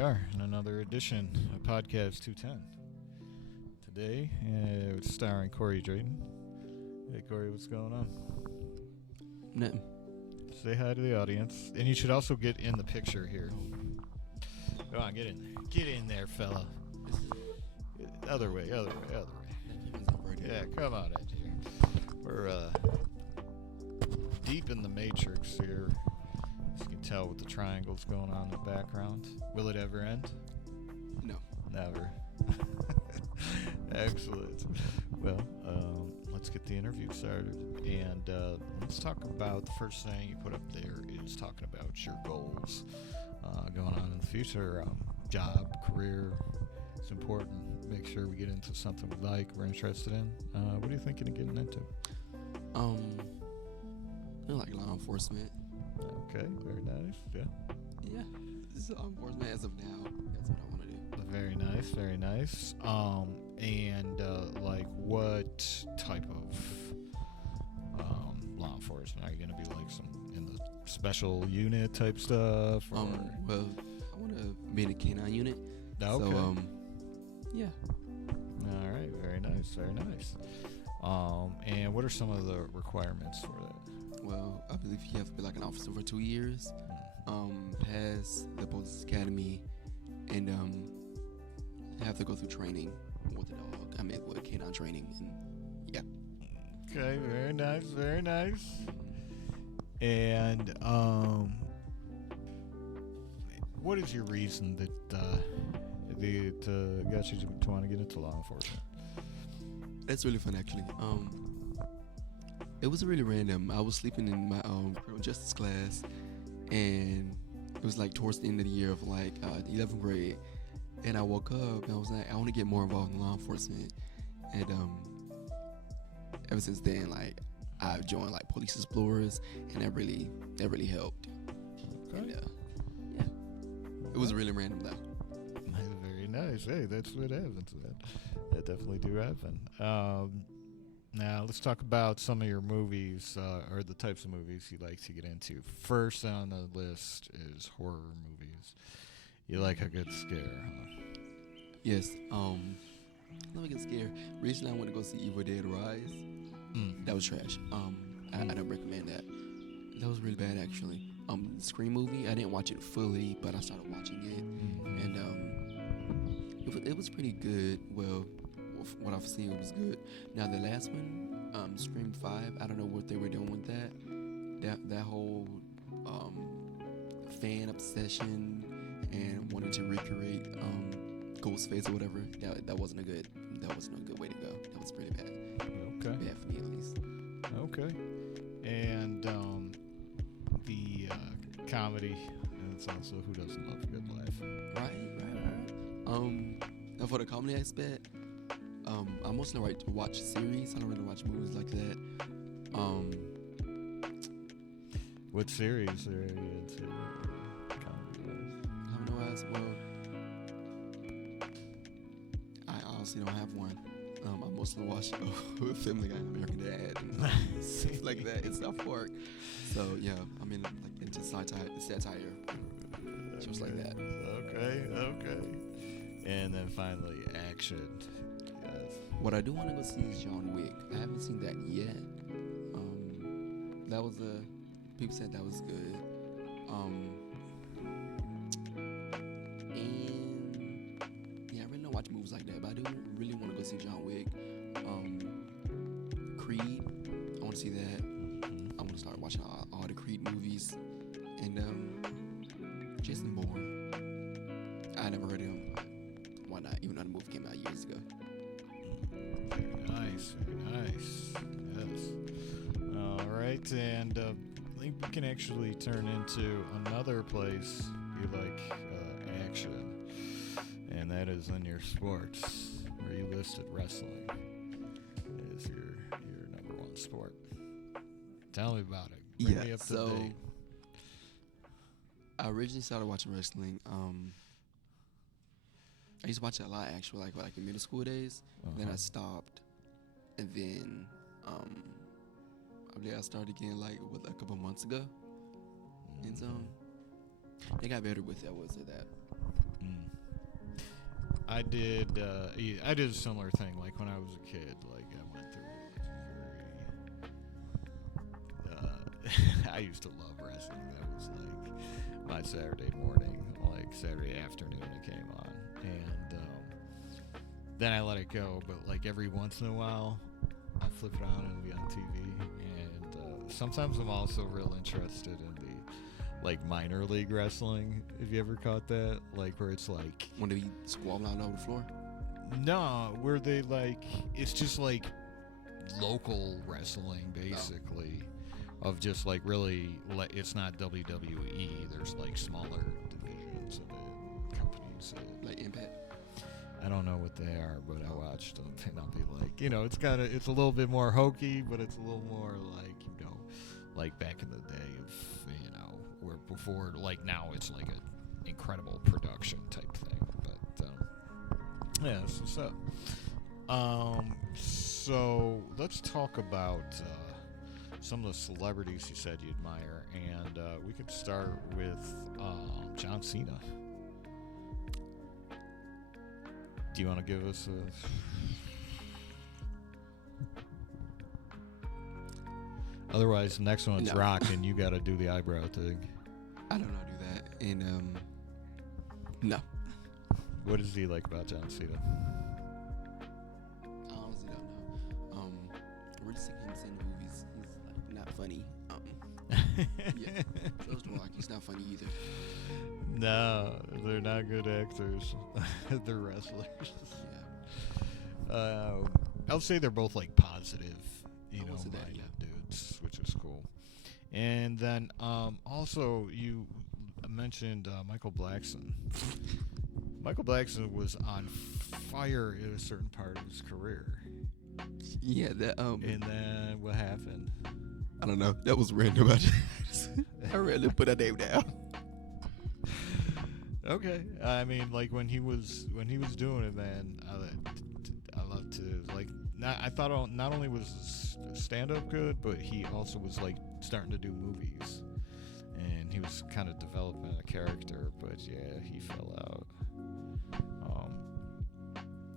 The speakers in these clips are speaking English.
are in another edition of Podcast 210. Today, it's starring Corey Drayton. Hey, Corey, what's going on? Nothing. Say hi to the audience. And you should also get in the picture here. Go on, get in there. Get in there, fella. Other way. Yeah, come on in here. We're deep in the matrix here. As you can tell with the triangles going on in the background. Will it ever end? No. Never. Excellent. Well, let's get the interview started. And let's talk about the first thing you put up there is talking about your goals going on in the future. Job, career. It's important. Make sure we get into something we like, we're interested in. What are you thinking of getting into? I like law enforcement. Okay, very nice. Yeah. Yeah, this is law enforcement as of now. That's what I want to do. Very nice, very nice. And like, what type of law enforcement are you going to be? Like some in the special unit type stuff? Or? Well, I want to be in a K9 unit. Okay. So, yeah. All right, very nice, very nice. And what are some of the requirements for that? Well, I believe you have to be like an officer for 2 years, pass the police academy, and have to go through training with the dog. I mean, with K9 training, and yeah. Okay, very nice, very nice. And what is your reason that got you to want to get into law enforcement? That's really fun, actually. It was really random. I was sleeping in my criminal justice class, and it was like towards the end of the year of like the 11th grade, and I woke up and I was like, I want to get more involved in law enforcement, and ever since then, like I've joined like Police Explorers, and that really helped. Okay. And, yeah, it was really random though. Very nice. Hey, that's what happens. That definitely do happen. Now, let's talk about some of your movies, or the types of movies you like to get into. First on the list is horror movies. You like a good scare, huh? Yes. Let me get scared. Recently, I went to go see Evil Dead Rise. That was trash. I don't recommend that. That was really bad, actually. The Scream movie, I didn't watch it fully, but I started watching it, and it was pretty good. Well, what I've seen, it was good. Now the last one, Scream 5, I don't know what they were doing with that. That whole fan obsession and wanting to recreate Ghostface or whatever. That wasn't a good way to go. That was pretty bad. Okay. Bad for me, at least. Okay. And the comedy, and it's also Who Doesn't Love a Good Laugh? Right. And for the comedy aspect, I mostly like to watch series. I don't really watch movies like that. What series are you into? Comedy-wise, well, I honestly don't have one. I mostly watch Family Guy, American Dad, and stuff like that in South Park. So yeah, I mean, like into satire, shows like that. Okay. And then finally, action. Yes. What I do want to go see is John Wick. I haven't seen that yet. That was people said that was good. And yeah, I really don't watch movies like that, but I do really want to go see John Wick. Creed, I want to see that. I want to start watching all the Creed movies. And Jason Bourne. I never heard of him. Why not? Even though the movie came out years ago. Nice. Yes. All right, and I think we can actually turn into another place you like action, and that is in your sports, where you listed wrestling as your number one sport. Tell me about it. Bring me up to date. I originally started watching wrestling. I used to watch it a lot, actually, like in middle school days. Then I stopped, and then I believe I started again a couple months ago. And they got better with it, I would say that. I did a similar thing. Like when I was a kid, like I went through I used to love wrestling. That was like my Saturday morning, like Saturday afternoon it came on. And then I let it go. But like every once in a while, I flip it on and it'll be on TV. And sometimes I'm also real interested in the like minor league wrestling. Have you ever caught that? Like where it's like When they be squabbling all over the floor? no, where they like it's just like local wrestling basically of just like really it's not WWE. There's like smaller divisions of it, companies that Like Impact? I don't know what they are, but I watched them and I'll be like, it's a little bit more hokey, but it's a little more like, like back in the day of, where before, like now it's like an incredible production type thing. But, yeah, that's what's up. So let's talk about some of the celebrities you said you admire, and we could start with John Cena. Do you want to give us a... Otherwise, the next one's No. Rock, and you got to do the eyebrow thing. I don't know how to do that. And, no. What does he like about John Cena? I honestly don't know. Really sick of him seeing the movies. He's, like, not funny. Yeah. So is The Rock. He's not funny either. No, they're not good actors. They're wrestlers. Yeah. I'll say they're both like positive, I would say that, minded yeah. dudes, which is cool. And then also you mentioned Michael Blackson. Michael Blackson was on fire at a certain part of his career. Yeah, that, And then what happened? I don't know. That was random. I randomly put that name down. Okay, I mean, like when he was doing it, man, I love to like. I thought not only was his stand-up good, but he also was like starting to do movies, and he was kind of developing a character. But yeah, he fell out.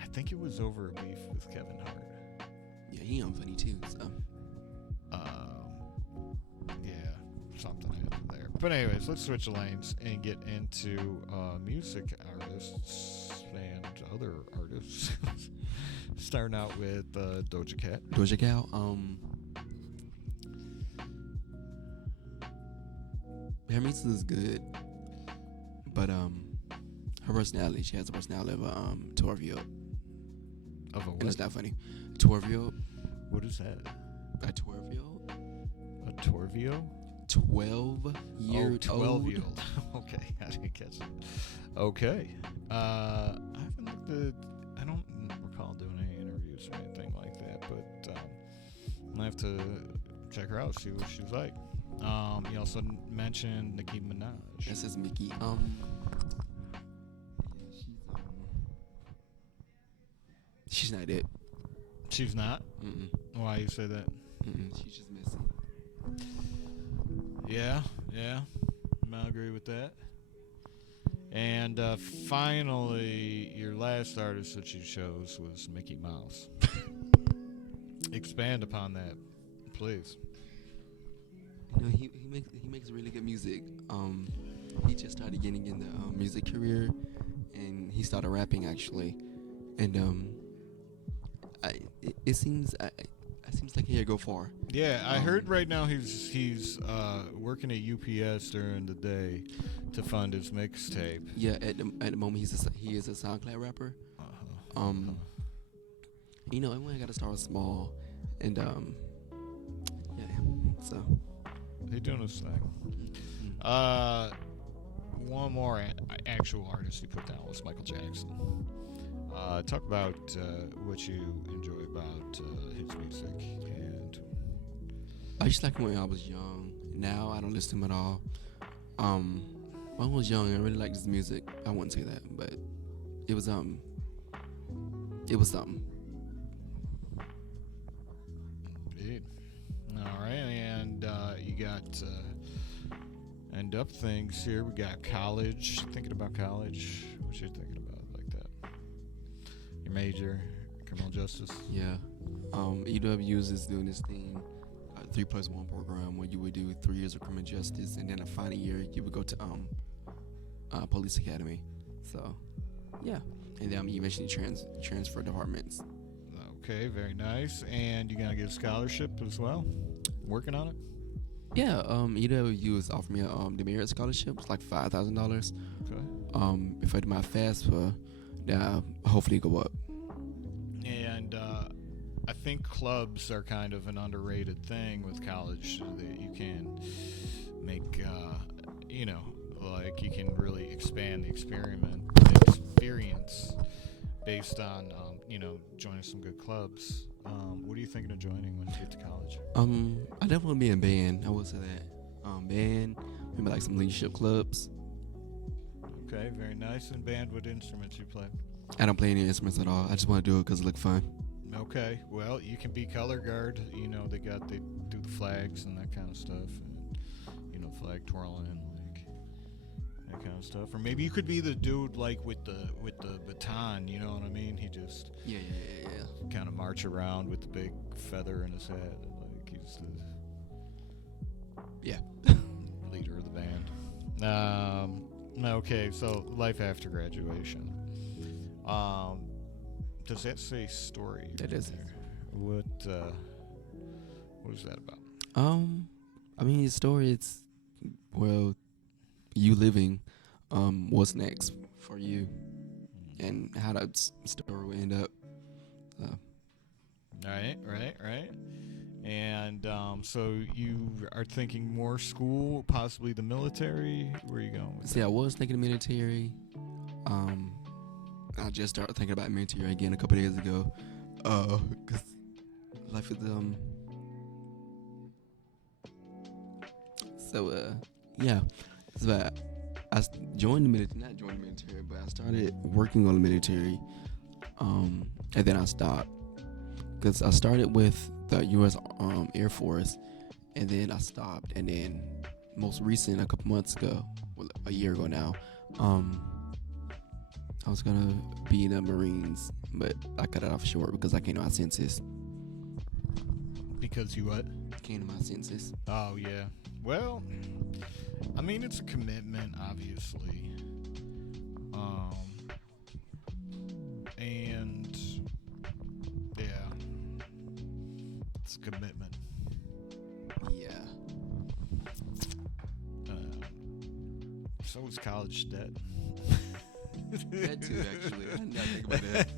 I think it was over a beef with Kevin Hart. Yeah, he unfunny too. So. Yeah, something happened there. But anyways, let's switch lanes and get into music artists and other artists. Starting out with Doja Cat. Doja Cat. Her music is good, but her personality. She has the personality of a Torvio. Of a And it's what? not funny. Torvio. What is that? A Torvio. A Torvio? 12-year-old. 12-year-old. Okay, I didn't catch it. Okay. I haven't looked at... I don't recall doing any interviews or anything like that, but I'm going to have to check her out, see what she's like. You also mentioned Nicki Minaj. That says Mickey. Yeah, she's not it. She's not? Mm-mm. Why you say that? Mm-mm. She's just missing. Yeah. I agree with that. And finally, your last artist that you chose was Mickey Mouse. Expand upon that, please. You know, he makes really good music. He just started getting in the music career, and he started rapping actually, and it seems like he'll go far. Yeah, I heard right now he's working at UPS during the day to fund his mixtape. Yeah, at the moment he is a SoundCloud rapper. You know, everyone got to start small, and yeah, so. He doing his thing. One more actual artist he put down was Michael Jackson. Talk about what you enjoy about his music. And I used to like him when I was young. Now I don't listen to him at all. When I was young, I really liked his music. I wouldn't say that, but it was something. indeed. All right, and you got end up things here. We got college. Thinking about college. What you thinking about like that? Your major, criminal justice. Yeah. EWs is doing this thing, 3+1 program, where you would do 3 years of criminal justice, and then the final year you would go to police academy. So, yeah, and then you eventually transfer departments. Okay, very nice. And you gonna get a scholarship as well? Working on it? Yeah. EWU is offering me the merit scholarship. It's like $5,000. Okay. If I do my FAFSA, then hopefully go up. And I think clubs are kind of an underrated thing with college, that you can make, like you can really expand the experience based on, joining some good clubs. What are you thinking of joining when you get to college? I definitely want to be in a band. I will say that. Band, maybe like some leadership clubs. Okay, very nice. And band, what instruments you play? I don't play any instruments at all. I just want to do it because it looks fun. Okay, well, you can be color guard. They do the flags and that kind of stuff, and flag twirling, like that kind of stuff. Or maybe you could be the dude like with the baton. You know what I mean? He just Yeah. kind of march around with the big feather in his head, like he's the leader of the band. Okay, so life after graduation. Does that say story? It is. There? What is that about? I mean, the story, it's, well, you living, what's next for you, and how that story will end up. Right. And so you are thinking more school, possibly the military? Where are you going with See, I was thinking military. I just started thinking about military again a couple days ago. 'Cause life is yeah. So I joined the military, not joined the military, but I started working on the military. And then I stopped because I started with the U.S. Air Force, and then I stopped. And then most recent, a couple months ago, well, a year ago now, I was gonna be in the Marines, but I cut it off short because I came to my senses. Because you what? Came to my senses. Oh, yeah. Well, I mean, it's a commitment, obviously. And, yeah, it's a commitment. Yeah. So is college debt. That too, actually. I didn't think about that.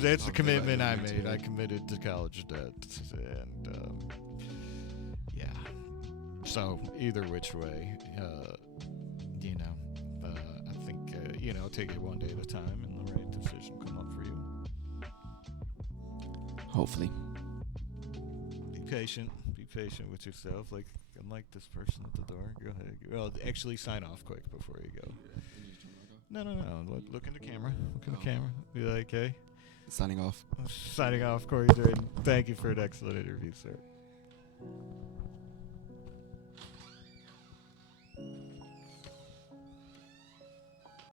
That's the commitment I made. I committed to college debt, and yeah. So either which way, I think take it one day at a time, and the right decision will come up for you. Hopefully. Be patient with yourself. Unlike this person at the door. Go ahead. Well, actually, sign off quick before you go. No. Look in the camera. Be like, hey. Signing off. Signing off, Corey Jordan. Thank you for an excellent interview, sir.